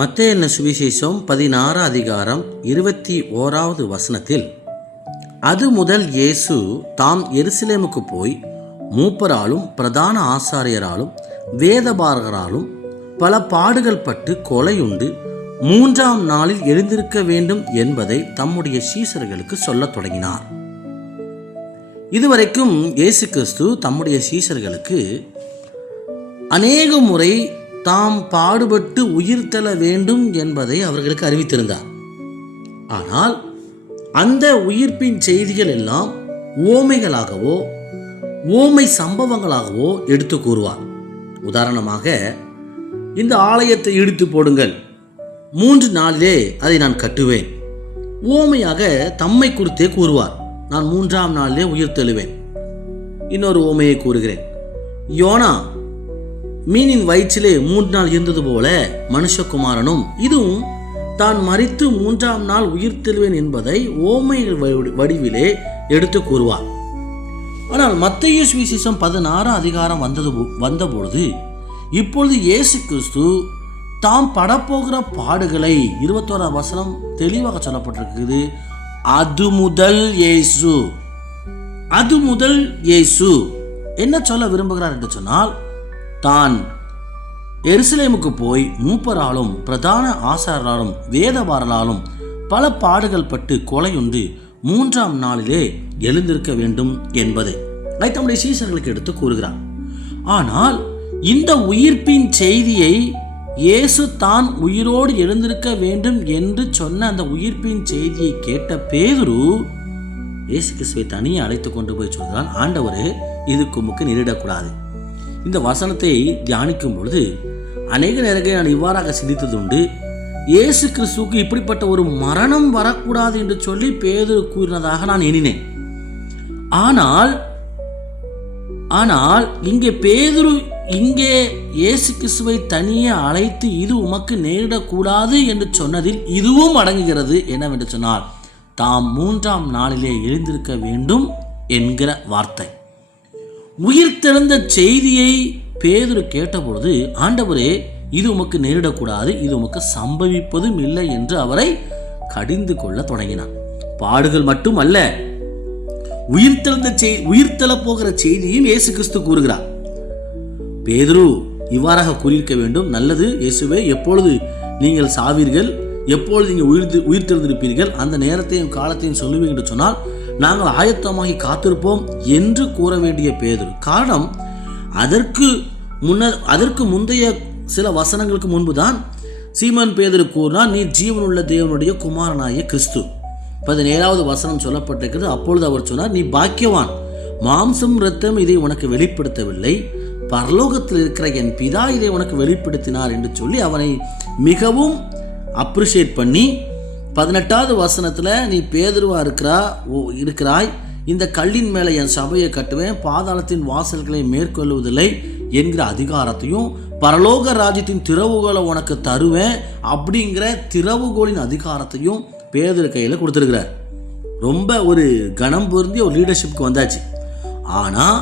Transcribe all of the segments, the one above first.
மத்தேயு சுவிசேஷம் 16 அதிகாரம் 21வது வசனத்தில், அது முதல் இயேசு தாம் எருசலேமுக்கு போய் மூப்பராலும் பிரதான ஆசாரியராலும் வேதபாரகராலும் பல பாடுகள் பட்டு கொலையுண்டு 3ஆம் நாளில் எழுந்திருக்க வேண்டும் என்பதை தம்முடைய சீஷர்களுக்கு சொல்லத் தொடங்கினார். இதுவரைக்கும் இயேசு கிறிஸ்து தம்முடைய சீஷர்களுக்கு அநேக முறை தாம் பாடுபட்டு உயிர் தள்ள வேண்டும் என்பதை அவர்களுக்கு அறிவித்திருந்தார். ஆனால் அந்த உயிர்ப்பின் செய்திகள் எல்லாம் ஓமைகளாகவோ ஓமை சம்பவங்களாகவோ எடுத்து கூறுவார். உதாரணமாக, இந்த ஆலயத்தை இடித்து போடுங்கள், 3 நாளிலே அதை நான் கட்டுவேன். ஓமையாக தம்மை குறித்தே கூறுவார், நான் 3ஆம் நாளிலே உயிர் தெழுவேன். இன்னொரு ஓமையை கூறுகிறேன். யோனா மீனின் வயிற்றிலே 3 நாள் இருந்தது போல மனுஷகுமாரனும் இதுவும் தான் மரித்து 3ஆம் நாள் உயிர் தெழுவேன் என்பதை ஓமைகள் வடிவிலே எடுத்து கூறுவார். ஆனால் மத்தேயு சுவிசேஷம் 16 அதிகாரம் வந்தபொழுது இப்பொழுது இயேசு கிறிஸ்து தாம் படப்போகிற பாடுகளை 21ஆம் வசனம் தெளிவாக சொல்லப்பட்டிருக்கிறது. அது முதல் இயேசு என்ன சொல்ல விரும்புகிறார் என்று சொன்னால், தான் எருசலேமுக்கு போய் மூப்பராலும் பிரதான ஆசாரியராலும் வேதபாரகராலும் பல பாடுகள் பட்டு கொலையுண்டு 3ஆம் நாளிலே எழுந்திருக்க வேண்டும் என்பதை தம்முடைய சீஷர்களுக்கு எடுத்து கூறுகிறார். ஆனால் இந்த உயிர்ப்பின் செய்தியை இயேசு தான் உயிரோடு எழுந்திருக்க வேண்டும் என்று சொன்ன அந்த உயிர்ப்பின் செய்தியை கேட்ட பேதுரு இயேசு கிறிஸ்துவை தனியே அழைத்து கொண்டு போய் சொல்கிறான், ஆண்டவரே, இதுக்கு உமக்கு நேரிடக்கூடாது. இந்த வசனத்தை தியானிக்கும் பொழுது அநேக நேரங்களில் நான் இவ்வாறாக சிந்தித்தது உண்டு. இயேசு கிறிஸ்துவுக்கு இப்படிப்பட்ட ஒரு மரணம் வரக்கூடாது என்று சொல்லி பேதுரு கூறினதாக நான் எண்ணினேன். ஆனால் இங்கே பேதுரு இயேசு கிறிஸ்துவை தனியே அழைத்து இது உமக்கு நேரிடக்கூடாது என்று சொன்னதில் இதுவும் அடங்குகிறது. என்னவென்று சொன்னால், தாம் 3ஆம் நாளிலே எழுந்திருக்க வேண்டும் என்கிற வார்த்தை. உயிர் தெழுந்த செய்தியை பேதுரு கேட்டபொழுது, ஆண்டவரே, இது உமக்கு நேரிடக்கூடாது, இது உமக்கு சம்பவிப்பதும் இல்லை என்று அவரை கடிந்து கொள்ள தொடங்கினார். பாடுகள் மட்டும் அல்ல, உயிர் தெழப் போகிற செய்தியும் இயேசு கிறிஸ்து கூறுகிறார். பேதுரு இவ்வாறாக கூறியிருக்க வேண்டும், நல்லது இயேசுவே, எப்பொழுது நீங்கள் சாவீர்கள், எப்பொழுது நீங்கள் உயிர் தெழுந்திருப்பீர்கள், அந்த நேரத்தையும் காலத்தையும் சொல்லுவீங்க என்று சொன்னால் நாங்கள் ஆயத்தமாகி காத்திருப்போம் என்று கூற வேண்டிய பேதுரு. காரணம், அதற்கு முந்தைய சில வசனங்களுக்கு முன்புதான் சீமோன் பேதுரு கூறினார், நீ ஜீவனுள்ள தேவனுடைய குமாரனாகிய கிறிஸ்து. 17வது வசனம் சொல்லப்பட்டிருக்கிறது. அப்பொழுது அவர் சொன்னார், நீ பாக்கியவான், மாம்சம் இரத்தம் இதை உனக்கு வெளிப்படுத்தவில்லை, பரலோகத்தில் இருக்கிற என் பிதா இதை உனக்கு வெளிப்படுத்தினார் என்று சொல்லி அவனை மிகவும் அப்ரிஷியேட் பண்ணி 18வது வசனத்தில், நீ பேதுருவா இருக்கிறாய், இந்த கல்லின் மேலே என் சபையை கட்டுவேன், பாதாளத்தின் வாசல்களை மேற்கொள்வதில்லை என்கிற அதிகாரத்தையும், பரலோக ராஜ்யத்தின் திறவுகோலை உனக்கு தருவேன் அப்படிங்கிற திறவுகோலின் அதிகாரத்தையும் பேதுரு கையில் கொடுத்துருக்கிறார். ரொம்ப ஒரு கணம் பொருந்திய ஒரு லீடர்ஷிப்க்கு வந்தாச்சு. ஆனால்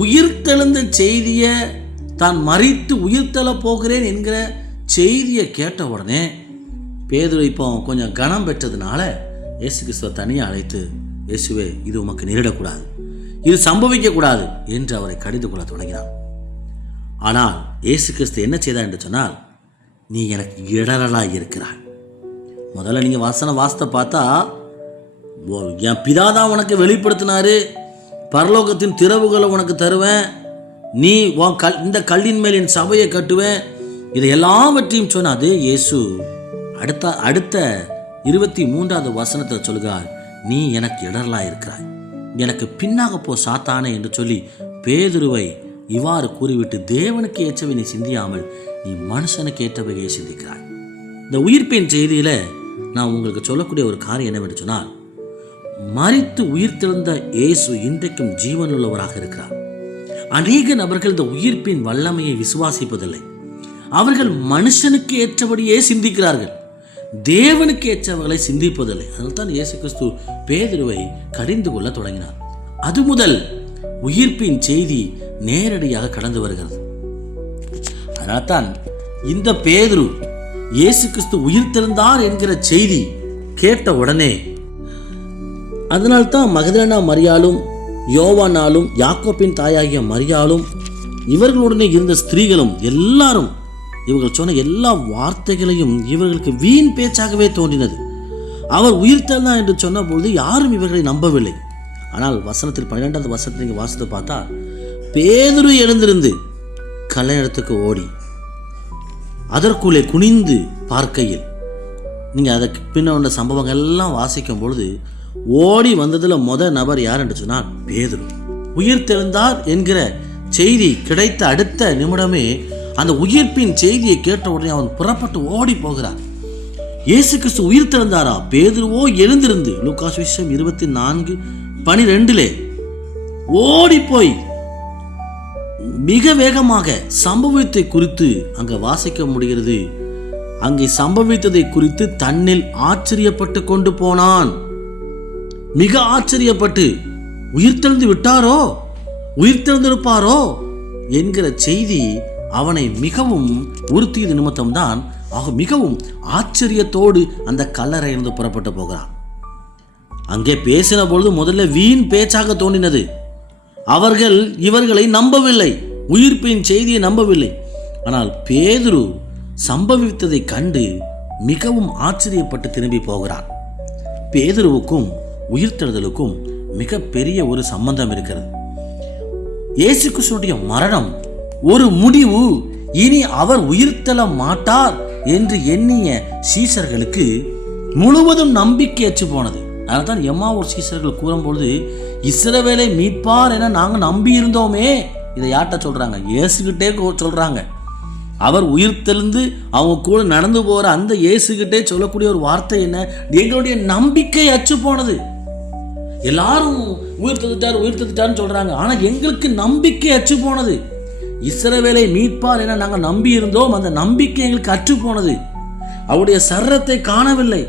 உயிர் தெழுந்த செய்தியை, தான் மரித்து உயிர் தெழ போகிறேன் என்கிற செய்தியை கேட்ட உடனே பேதுரு இப்போ கொஞ்சம் கனம் பெற்றதுனால இயேசு கிறிஸ்துவை தனியாக அழைத்து, இயேசுவே, இது உமக்கு நேரிடக்கூடாது, இது சம்பவிக்கக்கூடாது என்று அவரை கடிந்து கொள்ள தொடங்கினார். ஆனால் இயேசு கிறிஸ்து என்ன செய்தார் என்று சொன்னால், நீ எனக்கு இடரலாக இருக்கிறாய். முதல்ல நீங்கள் வாசத்தை பார்த்தா, என் பிதாதான் உனக்கு வெளிப்படுத்தினாரு, பரலோகத்தின் திறவுகளை உனக்கு தருவேன், நீ இந்த கல்லின் மேல் என் சபையை கட்டுவேன், இதை எல்லாவற்றையும் சொன்னாது இயேசு அடுத்த 23வது வசனத்தில் சொல்கிறார், நீ எனக்கு இடரலாக இருக்கிறாய், எனக்கு பின்னாக போ சாத்தானே என்று சொல்லி பேதுருவை இவ்வாறு கூறிவிட்டு, தேவனுக்கு ஏற்றவை நீ சிந்தியாமல் நீ மனுஷனுக்கு ஏற்றவையை சிந்திக்கிறாய். இந்த உயிர்ப்பின் செய்தியில் நான் உங்களுக்கு சொல்லக்கூடிய ஒரு காரியம் என்னவென்று சொன்னால், மரித்து உயிர் தெழுந்த இயேசு இன்றைக்கும் ஜீவனுள்ளவராக இருக்கிறார். அநேக நபர்கள் இந்த உயிர்ப்பின் வல்லமையை விசுவாசிப்பதில்லை. அவர்கள் மனுஷனுக்கு ஏற்றபடியே சிந்திக்கிறார்கள், தேவனுக்கு ஏற்றவர்களை சிந்திப்பதில்லை. அதனால் தான் இயேசு கிறிஸ்து பேதுருவை கடிந்து கொள்ள தொடங்கினார். அது முதல் உயிர்ப்பின் செய்தி நேரடியாக கடந்து வருகிறது. அதனால்தான் இந்த பேதுரு இயேசு கிறிஸ்து உயிர்த்தெழுந்தார் என்கிற செய்தி கேட்ட உடனே, அதனால்தான் மகதலேனா மரியாளும் யோவானாலும் யாக்கோப்பின் தாயாகிய மரியாளும் இவர்களுடனே இருந்த ஸ்திரீகளும் எல்லாரும் இவர்கள் சொன்ன எல்லா வார்த்தைகளையும் இவர்களுக்கு வீண் பேச்சாகவே தோன்றினது. அவர் உயிர்த்தெழுந்தார் என்று சொன்ன பொழுது யாரும் இவர்களை நம்பவில்லை. ஆனால் வசனத்தில் 12வது வசனத்தில் நீங்கள் வாசித்து பார்த்தா, பேதுரு எழுந்திருந்து கல்லறைக்கு ஓடி அதற்குள்ளே குனிந்து பார்க்கையில், நீங்கள் அதற்கு பின்ன உள்ள சம்பவங்கள் எல்லாம் வாசிக்கும் பொழுது ஓடி வந்ததில் முதல் நபர் யார் என்று சொன்னால் பேதுரு. உயிர்த்தெழுந்தார் என்கிற செய்தி கிடைத்த அடுத்த நிமிடமே அந்த உயிர்ப்பின் செய்தியை கேட்ட உடனே அவன் புறப்பட்டு ஓடி போகிறார். இயேசு கிறிஸ்து உயிர்த்தெழுந்தாரா? பேதுருவோ எழுந்திருந்து லூக்கா சுவிசேஷம் 24:12 ஓடி போய் மிக வேகமாக சம்பவித்தை குறித்து அங்கே வாசிக்க முடிகிறது. அங்கே சம்பவித்ததை குறித்து தன்னில் ஆச்சரியப்பட்டு கொண்டு போனான். மிக ஆச்சரியப்பட்டு, உயிர்த்தெழுந்து விட்டாரோ, உயிர்த்தெழுந்திருப்பாரோ என்கிற செய்தி அவனை மிகவும் உறுத்தியது நிமித்தம்தான் மிகவும் ஆச்சரியத்தோடு அந்த கல்லறையிலிருந்து புறப்பட்டு போகிறான். அங்கே பேசின பொழுது முதல்ல வீண் பேச்சாக தோன்றினது. அவர்கள் இவர்களை நம்பவில்லை, உயிர்ப்பின் செய்தியை நம்பவில்லை. ஆனால் பேதுரு சம்பவித்ததை கண்டு மிகவும் ஆச்சரியப்பட்டு திரும்பி போகிறான். பேதுருவுக்கும் உயிர்த்தெழுதலுக்கும் மிக பெரிய ஒரு சம்பந்தம் இருக்கிறது. இயேசு கிறிஸ்துவினுடைய மரணம் ஒரு முடிவு, இனி அவர் உயிர்த்தெழ மாட்டார் என்று எண்ணிய சீஷர்களுக்கு முழுவதும் நம்பிக்கை அற்று போனது. அதனால தான் எம்மாவூர் சீஷர்கள் கூறும்பொழுது, இஸ்ரவேலை மீட்பார் என நாங்கள் நம்பி இருந்தோமே, இதை யார்கிட்ட சொல்றாங்க? இயேசுகிட்டே சொல்றாங்க. அவர் உயிர்த்தெழுந்து அவங்க கூட நடந்து போற அந்த இயேசுகிட்டே சொல்லக்கூடிய ஒரு வார்த்தை என்ன? எங்களுடைய நம்பிக்கை அற்று போனது. எல்லாரும் உயிர்த்தெழுந்துட்டார்னு சொல்றாங்க, ஆனா எங்களுக்கு நம்பிக்கை அற்று போனது. இஸ்ரவேலை மீட்பார் என நாங்கள் நம்பி இருந்தோம், அந்த நம்பிக்கை எங்களுக்கு அற்று போனது. அவருடைய சரீரத்தை காணவில்லை,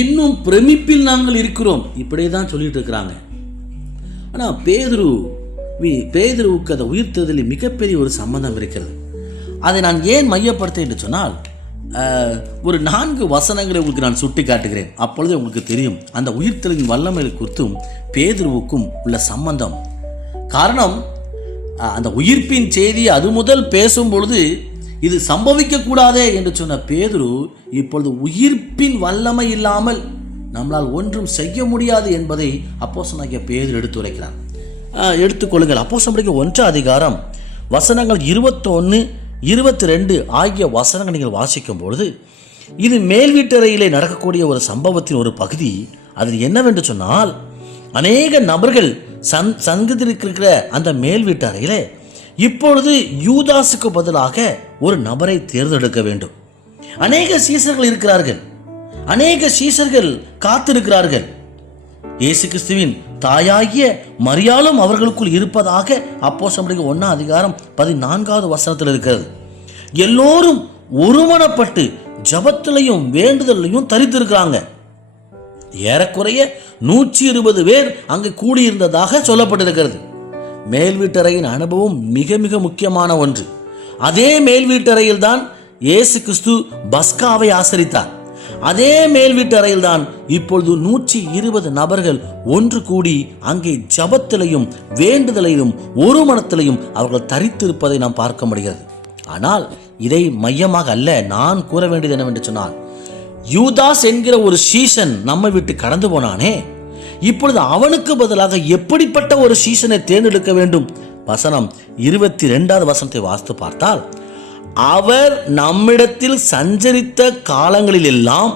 இன்னும் பிரமிப்பில் நாங்கள் இருக்கிறோம். இப்படியே தான் சொல்லிட்டு இருக்கிறாங்க. ஆனால் பேதுருவுக்கு அந்த உயிர்த்தெழுதலில் மிகப்பெரிய ஒரு சம்பந்தம் இருக்கிறது. அதை நான் ஏன் மையப்படுத்தேன் என்று சொன்னால், ஒரு 4 வசனங்களை உங்களுக்கு நான் சுட்டி காட்டுகிறேன். அப்பொழுது உங்களுக்கு தெரியும் அந்த உயிர்த்தெழுதலின் வல்லமை குறித்தும் பேதுருவுக்கும் உள்ள சம்பந்தம். காரணம், அந்த உயிர்ப்பின் செய்தி அது முதல் பேசும் பொழுது இது சம்பவிக்க கூடாதே என்று சொன்ன பேதுரு இப்பொழுது உயிர்ப்பின் வல்லமை இல்லாமல் நம்மளால் ஒன்றும் செய்ய முடியாது என்பதை அப்போஸ்தலனாகிய பேதுரு எடுத்துரைக்கிறார். எடுத்துக்கொள்ளுங்கள். அப்போஸ்தலர் 1 அதிகாரம் வசனங்கள் 21, 22 ஆகிய வசனங்கள் நீங்கள் வாசிக்கும் பொழுது இது மேல் வீட்டறையிலே நடக்கக்கூடிய ஒரு சம்பவத்தின் ஒரு பகுதி. அதில் என்னவென்று சொன்னால், அநேக நபர்கள் சங்கத்திருக்கிற அந்த மேல் வீட்டறையிலே இப்பொழுது யூதாசுக்கு பதிலாக ஒரு நபரை தேர்ந்தெடுக்க வேண்டும். அநேக சீஷர்கள் இருக்கிறார்கள், அநேக சீஷர்கள் காத்திருக்கிறார்கள். இயேசு கிறிஸ்துவின் தாயாகிய மரியாளும் அவர்களுக்குள் இருப்பதாக அப்போஸ்தலர் 1 அதிகாரம் 14வது வசனத்தில் இருக்கிறது. எல்லோரும் ஒருமனப்பட்டு ஜபத்திலையும் வேண்டுதலையும் தரித்திருக்கிறாங்க. ஏறக்குறைய 120 பேர் அங்கு கூடியிருந்ததாக சொல்லப்பட்டிருக்கிறது. மேல் வீட்டறையின் அனுபவம் மிக மிக முக்கியமான ஒன்று. அதே மேல் வீட்டறையில் தான் இயேசு கிறிஸ்து பஸ்காவை ஆசரித்தார். அதே மேல் வீட்டறையில் தான் இப்பொழுது 120 நபர்கள் ஒன்று கூடி அங்கே ஜபத்திலையும் வேண்டுதலையும் ஒரு மனத்திலையும் அவர்கள் தரித்திருப்பதை நாம் பார்க்க முடிகிறது. ஆனால் இதை மையமாக அல்ல நான் கூற வேண்டியது என்னவென்று சொன்னால், யூதாஸ் என்கிற ஒரு சீசன் நம்மை விட்டு கடந்து போனானே, இப்பொழுது அவனுக்கு பதிலாக எப்படிப்பட்ட ஒரு சீசனை தேர்ந்தெடுக்க வேண்டும்? வசனம் 22வது வசனத்தை வாசித்து பார்த்தால், அவர் நம்மிடத்தில் சஞ்சரித்த காலங்களில் எல்லாம்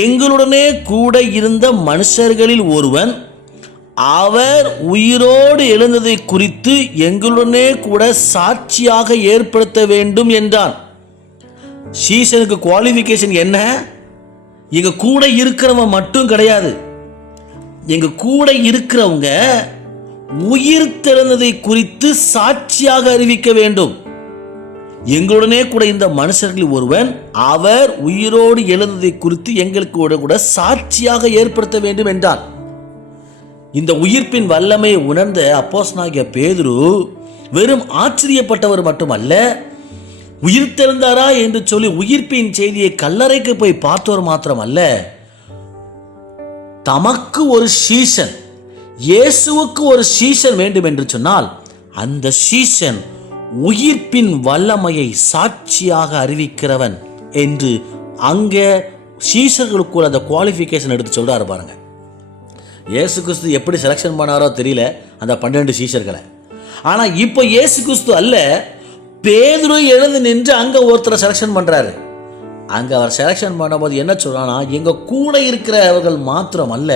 எங்களுடனே கூட இருந்த மனுஷர்களில் ஒருவன் அவர் உயிரோடு எழுந்ததை குறித்து எங்களுடனே கூட சாட்சியாக ஏற்படுத்த வேண்டும் என்றான். சீசனுக்கு குவாலிஃபிகேஷன் என்ன? எங்க கூட இருக்கிறவன் மட்டும் கிடையாது, எங்க கூட இருக்கிறவங்க உயிர் தெழுந்ததை குறித்து சாட்சியாக அறிவிக்க வேண்டும். எங்களுடனே கூட இந்த மனுஷர்களில் ஒருவன் அவர் உயிரோடு எழுந்ததை குறித்து எங்களுக்கு கூட சாட்சியாக ஏற்படுத்த வேண்டும் என்றான். இந்த உயிர்ப்பின் வல்லமையை உணர்ந்த அப்போஸ்தலனாகிய பேதுரு வெறும் ஆச்சரியப்பட்டவர் மட்டுமல்ல, உயிர்த்தெழுந்தாரா என்று சொல்லி உயிர்ப்பின் செய்தியை கல்லறைக்கு போய் பார்த்தோர் மாத்திரம் அல்ல, தமக்கு ஒரு சீசன், இயேசுவுக்கு ஒரு சீசன் வேண்டும் என்று சொன்னால் அந்த சீசன் உயிர்ப்பின் வல்லமையை சாட்சியாக அறிவிக்கிறவன் என்று அங்கே சீசர்களுக்குள்ள அந்த குவாலிஃபிகேஷன் எடுத்து சொல்றாரு பாருங்க. இயேசு கிறிஸ்து எப்படி செலக்ஷன் பண்ணாரோ தெரியல அந்த 12 சீஷர்களை. ஆனால் இப்போ இயேசு கிறிஸ்து அல்ல, பேதுரு எழுந்து நின்று அங்கே ஒருத்தரை செலக்ஷன் பண்ணுறாரு. அங்கே அவர் செலக்ஷன் பண்ணும்போது என்ன சொல்றானா, எங்கள் கூட இருக்கிறவர்கள் மாத்திரம் அல்ல,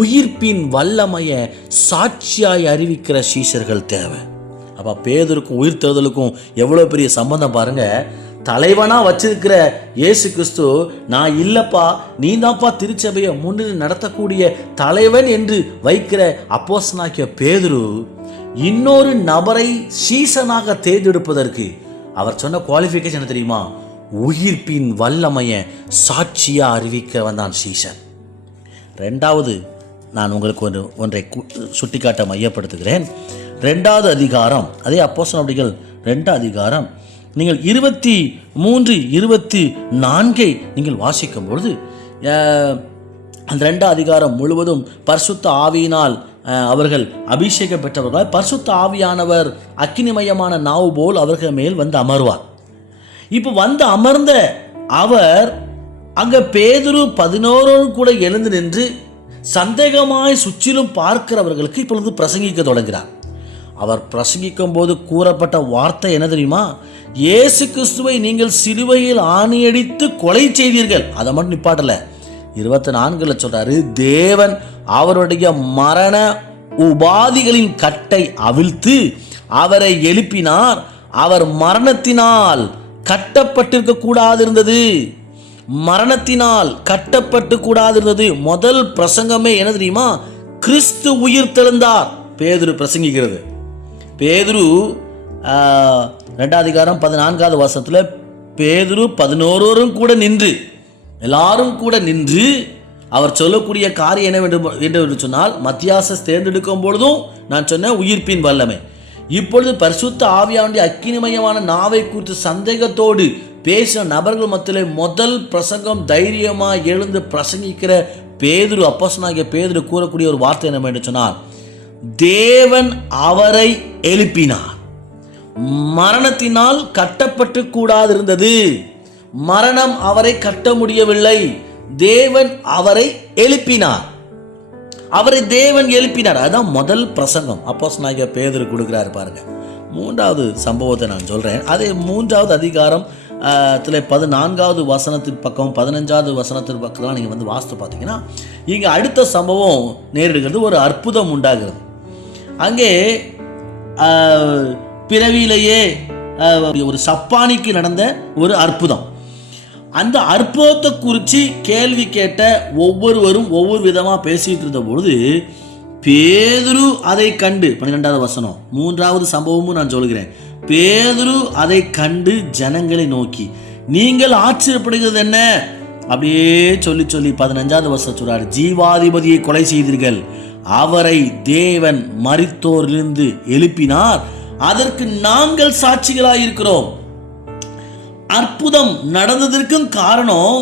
உயிர்ப்பின் வல்லமையை சாட்சியாய் அறிவிக்கிற சீஷர்கள் தேவை. அப்போ பேதுருக்கும் உயிர்த்தெழுதலுக்கும் எவ்வளோ பெரிய சம்பந்தம் பாருங்க. தலைவனாக வச்சிருக்கிற இயேசு கிறிஸ்து, நான் இல்லைப்பா, நீ தான்ப்பா திருச்சபையை முன்னிலை நடத்தக்கூடிய தலைவன் என்று வைக்கிற அப்போஸ்தலனாகிய பேதுரு இன்னொரு நபரை சீசனாக தேர்ந்தெடுப்பதற்கு அவர் சொன்ன குவாலிஃபிகேஷன் என்ன தெரியுமா? உயிர்ப்பின் வல்லமையை சாட்சியா அறிவிக்கிறவன் தான் சீசன். ரெண்டாவது, நான் உங்களுக்கு ஒன்றை சுட்டிக்காட்ட மையப்படுத்துகிறேன். 2வது அதிகாரம், அதே அப்போஸ்தலர்கள் 2 அதிகாரம், நீங்கள் 23, 24 நீங்கள் வாசிக்கும் பொழுது அந்த 2 அதிகாரம் முழுவதும் பரிசுத்த ஆவியினால் அவர்கள் அபிஷேகம் பெற்றவர்களால் பரிசுத்த ஆவியானவர் அக்கினிமயமான நாவு போல் அவர்கள் மேல் வந்து அமர்வார். இப்போ வந்து அமர்ந்த அவர் அங்கே பேதுரு 11 கூட எழுந்து நின்று சந்தேகமாய் சுற்றிலும் பார்க்கிறவர்களுக்கு இப்பொழுது பிரசங்கிக்க தொடங்கிறார். அவர் பிரசங்கிக்கும் போது கூறப்பட்ட வார்த்தை என்ன தெரியுமா? இயேசு கிறிஸ்துவை நீங்கள் சிலுவையில் ஆணியடித்து கொலை செய்தீர்கள். அதை மட்டும் நிப்பாட்டல, 24 சொல்றாரு, தேவன் அவருடைய மரண உபாதிகளின் கட்டை அவிழ்த்து அவரை எழுப்பினார். அவர் மரணத்தினால் கட்டப்பட்டிருக்க கூடாதிருந்தது, மரணத்தினால் கட்டப்பட்டு கூடாதிருந்தது. முதல் பிரசங்கமே என்ன தெரியுமா? கிறிஸ்து உயிர் தெழுந்தார். பேதுரு பிரசங்கிக்கிறது. பேதுரு 2 அதிகாரம் 14வது வசனத்தில் பேதுரு 11 கூட நின்று, எல்லாரும் கூட நின்று அவர் சொல்லக்கூடிய காரியம் என்னவென்று சொன்னால், மத்தியாசஸ் தேர்ந்தெடுக்கும் பொழுதும் நான் சொன்ன உயிர்ப்பின் வல்லமை, இப்பொழுது பரிசுத்த ஆவியானுடைய அக்கினிமயமான நாவை குறித்து சந்தேகத்தோடு பேசின நபர்கள் மத்தியிலே முதல் பிரசங்கம் தைரியமாக எழுந்து பிரசங்கிக்கிற பேதுரு, அப்போஸ்தலனாகிய பேதுரு கூறக்கூடிய ஒரு வார்த்தை என்னவென்று சொன்னால், தேவன் அவரை எழுப்பினார். மரணத்தினால் கட்டப்பட்டு கூடாதிருந்தது, மரணம் அவரை கட்ட முடியவில்லை, தேவன் அவரை எழுப்பினார். அவரை தேவன் எழுப்பினார். அதுதான் முதல் பிரசங்கம் அப்போஸ்தலனாகிய பேதுரு கொடுக்கிறார் பாருங்க. 3வது சம்பவத்தை நான் சொல்றேன். அதே 3வது அதிகாரம் 14வது வசனத்தின் பக்கம் 15வது வசனத்தின் பக்கம் நீங்க வந்து வாசித்து பார்த்தீங்கன்னா, இங்க அடுத்த சம்பவம் நேரிடுகிறது. ஒரு அற்புதம் உண்டாகிறது. அங்கே பிறவியிலேயே ஒரு சப்பானிக்கு நடந்த ஒரு அற்புதம். அந்த அற்புதத்தை குறித்து கேள்வி கேட்ட ஒவ்வொருவரும் ஒவ்வொரு விதமாக பேசிட்டு இருந்த பொழுது பேதுரு அதை கண்டு, 12வது வசனம், 3வது சம்பவமும் நான் சொல்கிறேன். பேதுரு அதை கண்டு ஜனங்களை நோக்கி, நீங்கள் ஆச்சரியப்படுகிறது என்ன? அப்படியே சொல்லி 15வது வசனம் சொல்றாரு, ஜீவாதிபதியை கொலை செய்தீர்கள், அவரை தேவன் மரித்தோரிலிருந்து எழுப்பினார், அதற்கு நாங்கள் சாட்சிகளாயிருக்கிறோம். அற்புதம் நடந்ததற்கும் காரணம்,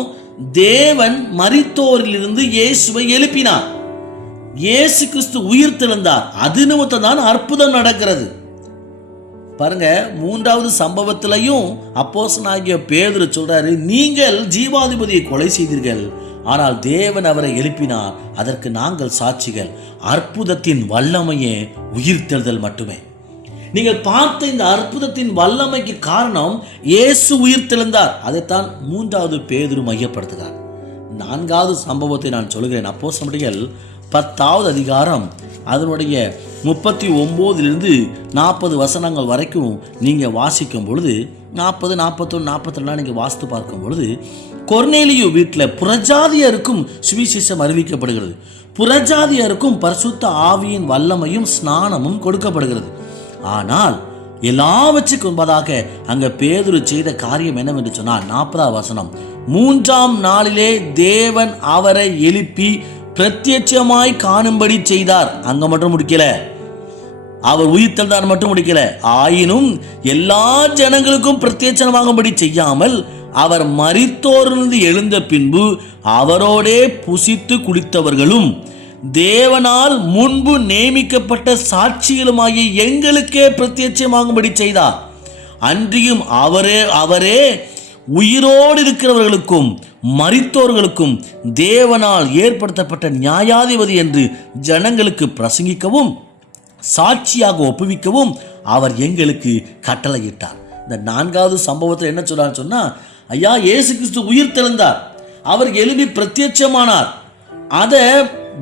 தேவன் மரித்தோரிலிருந்து இயேசுவை எழுப்பினார், இயேசு கிறிஸ்து உயிர் தெழுந்தார். அது நிமித்தம் தான் அற்புதம் நடக்கிறது. பாருங்க, 3வது சம்பவத்திலையும் அப்போஸ்தலனாகிய பேதுரு சொல்றாரு, நீங்கள் ஜீவாதிபதியை கொலை செய்தீர்கள், ஆனால் தேவன் அவரை எழுப்பினார், அதற்கு நாங்கள் சாட்சிகள். அற்புதத்தின் வல்லமையே உயிர்த்தெழுதல் மட்டுமே. நீங்கள் பார்த்த இந்த அற்புதத்தின் வல்லமைக்கு காரணம் இயேசு உயிர் தெழுந்தார். அதைத்தான் 3வது பேதுரு மையப்படுத்துகிறார். 4வது சம்பவத்தை நான் சொல்கிறேன். அப்போஸ்தலர்கள் 10வது அதிகாரம் அதனுடைய 39 40 வசனங்கள் வரைக்கும் நீங்கள் வாசிக்கும் பொழுது, 40, 41, 42 நீங்கள் வாசித்து பார்க்கும் பொழுது, கொர்நேலியு வீட்டில் புறஜாதியருக்கும் சுவிசேஷம் அறிவிக்கப்படுகிறது. புறஜாதியருக்கும் பரிசுத்த ஆவியின் வல்லமையும் ஸ்நானமும் கொடுக்கப்படுகிறது. ஆனால் எல்லாவற்றுக்கும் முன்பதாக அங்க பேதுரு செய்த காரியம் என்னவென்று சொன்னால், 40வது வசனம், 3ஆம் நாளிலே தேவன் அவரை எழுப்பி பிரத்யட்சமாய் காணும்படி செய்தார். அங்க மட்டும் முடிக்கல, அவர் உயிர்த்தெழுந்தார் மட்டும் முடிக்கல, ஆயினும் எல்லா ஜனங்களுக்கும் பிரத்யட்சமாகும்படி செய்யாமல் அவர் மரித்தோரிலிருந்து எழுந்த பின்பு அவரோடே புசித்து குடித்தவர்களும் தேவனால் முன்பு நியமிக்கப்பட்ட சாட்சிகளுமாகிய எங்களுக்கே பிரத்யட்சமாகும்படி செய்தார். அன்றியும் அவரே உயிரோடு இருக்கிறவர்களுக்கும் மரித்தோர்களுக்கும் தேவனால் ஏற்படுத்தப்பட்ட நியாயாதிபதி என்று ஜனங்களுக்கு பிரசங்கிக்கவும் சாட்சியாக ஒப்புவிக்கவும் அவர் எங்களுக்கு கட்டளையிட்டார். இந்த 4வது சம்பவத்தில் என்ன சொல்றான்னு சொன்னா, ஐயா இயேசு கிறிஸ்து உயிர் தெழுந்தார், அவர் எழுப்பி பிரத்யட்சமானார். அதை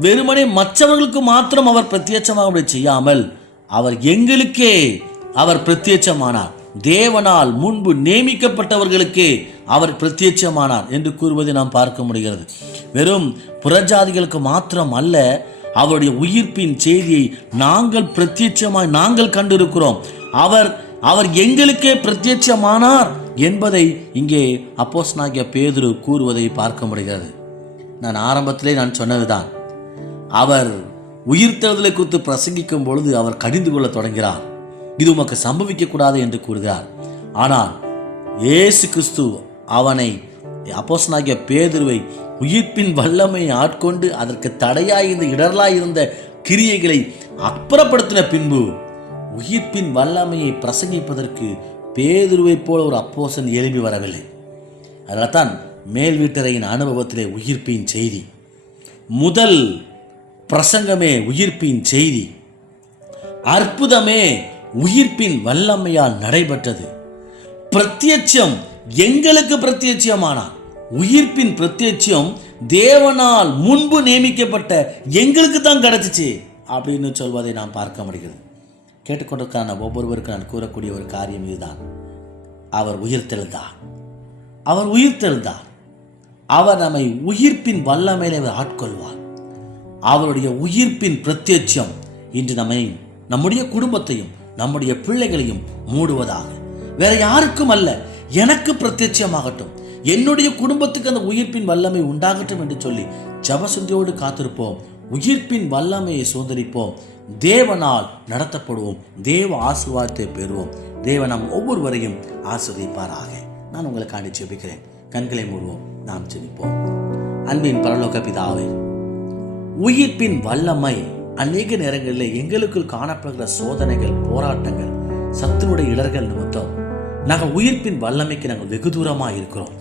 வெறுமனே மற்றவர்களுக்கு மாத்திரம் அவர் பிரத்யட்சமாக செய்யாமல் அவர் எங்களுக்கே அவர் பிரத்யட்சமானார். தேவனால் முன்பு நியமிக்கப்பட்டவர்களுக்கே அவர் பிரத்யட்சமானார் என்று கூறுவதை நாம் பார்க்க முடிகிறது. வெறும் புறஜாதிகளுக்கு மாத்திரம் அல்ல, அவருடைய உயிர்ப்பின் செய்தியை நாங்கள் கண்டிருக்கிறோம். அவர் எங்களுக்கே பிரத்யட்சமானார் என்பதை இங்கே அப்போஸ்தலனாகிய பேதுரு கூறுவதை பார்க்க முடிகிறது. நான் ஆரம்பத்திலே சொன்னதுதான், அவர் உயிர்த்தெழுதலை குறித்து பிரசங்கிக்கும் பொழுது அவர் கடிந்து கொள்ள தொடங்கிறார். இது உமக்கு சம்பவிக்கக்கூடாது என்று கூறுகிறார். ஆனால் இயேசு கிறிஸ்து அவனை அப்போஸ்தலனாகிய பேதுருவை உயிர்ப்பின் வல்லமை ஆட்கொண்டு அதற்கு தடையாய் இருந்த இடரலாய் இருந்த கிரியைகளை அப்புறப்படுத்தின பின்பு உயிர்ப்பின் வல்லமையை பிரசங்கிப்பதற்கு பேதுருவை போல ஒரு அப்போஸ்தலன் எழும்பி வரவில்லை. அதனால் தான் மேல் வீட்டறையின் அனுபவத்திலே உயிர்ப்பின் செய்தி, முதல் பிரசங்கமே உயிர்ப்பின் செய்தி, அற்புதமே உயிர்ப்பின் வல்லமையால் நடைபெற்றது. பிரத்யட்சம் எங்களுக்கு பிரத்யட்சமானார். உயிர்ப்பின் பிரத்யட்சம் தேவனால் முன்பு நியமிக்கப்பட்ட எங்களுக்கு தான் கிடைச்சிச்சு அப்படின்னு சொல்வதை நாம் பார்க்க முடிகிறது. கேட்டுக்கொண்டிருக்கான ஒவ்வொருவருக்கு நான் கூறக்கூடிய ஒரு காரியம் இதுதான். அவர் உயிர்த்தெழுந்தார், அவர் நம்மை உயிர்ப்பின் வல்லமையிலே ஆட்கொள்வார். அவருடைய உயிர்ப்பின் பிரத்யட்சம் இன்று நம்முடைய குடும்பத்தையும் நம்முடைய பிள்ளைகளையும் மூடுவதாக. வேற யாருக்கும் அல்ல, எனக்கு பிரத்யட்சமாகட்டும், என்னுடைய குடும்பத்துக்கு அந்த உயிர்ப்பின் வல்லமை உண்டாகட்டும் என்று சொல்லி ஜபசுந்தியோடு காத்திருப்போம். உயிர்ப்பின் வல்லமையை சுதந்திரிப்போம். தேவனால் நடத்தப்படுவோம். தேவ ஆசீர்வாதத்தை பெறுவோம். தேவன் நாம் ஒவ்வொருவரையும் ஆசீர்வதிப்பாராக. நான் உங்களுக்காண்டி ஜெபிக்கிறேன். கண்களை மூடுவோம், நாம் ஜெபிப்போம். அன்பின் பரலோக பிதாவே, உயிர்ப்பின் வல்லமை அநேக நேரங்களில் எங்களுக்குள் காணப்படுகிற சோதனைகள், போராட்டங்கள், சத்துருடைய இடர்கள் நிமித்தம் நாங்கள் உயிர்ப்பின் வல்லமைக்கு நாங்கள் வெகு தூரமாக இருக்கிறோம்.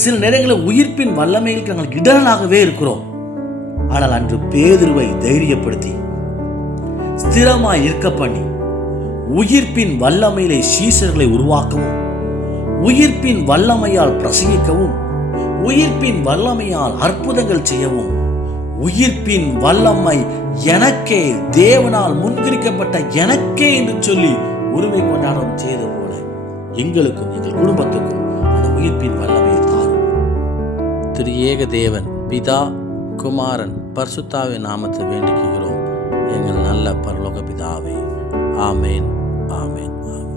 சில நேரங்களில் உயிர்ப்பின் வல்லமைக்கு நாங்கள் இடரலாகவே இருக்கிறோம். ஆனால் அன்று பேதுருவை தைரியப்படுத்தி ஸ்திரமாய் இருக்க பண்ணி உயிர்ப்பின் வல்லமையிலே சீசர்களை உருவாக்கவும், உயிர்ப்பின் வல்லமையால் பிரசங்கிக்கவும், உயிர்ப்பின் வல்லமையால் அற்புதங்கள் செய்யவும், உயிர்ப்பின் வல்லமை எனக்கே, தேவனால் முன்குறிக்கப்பட்ட எனக்கே என்று சொல்லி உரிமை கொண்டாடம் செய்த போல எங்களுக்கும் எங்கள் குடும்பத்துக்கும் அந்த உயிர்ப்பின் வல்லமையை தாரும். திரியேக தேவன் பிதா, குமாரன், பரிசுத்தாவின் நாமத்தை வேண்டிக்கிறோம். எங்கள் நல்ல பரலோக பிதாவே. ஆமேன், ஆமேன், ஆமேன்.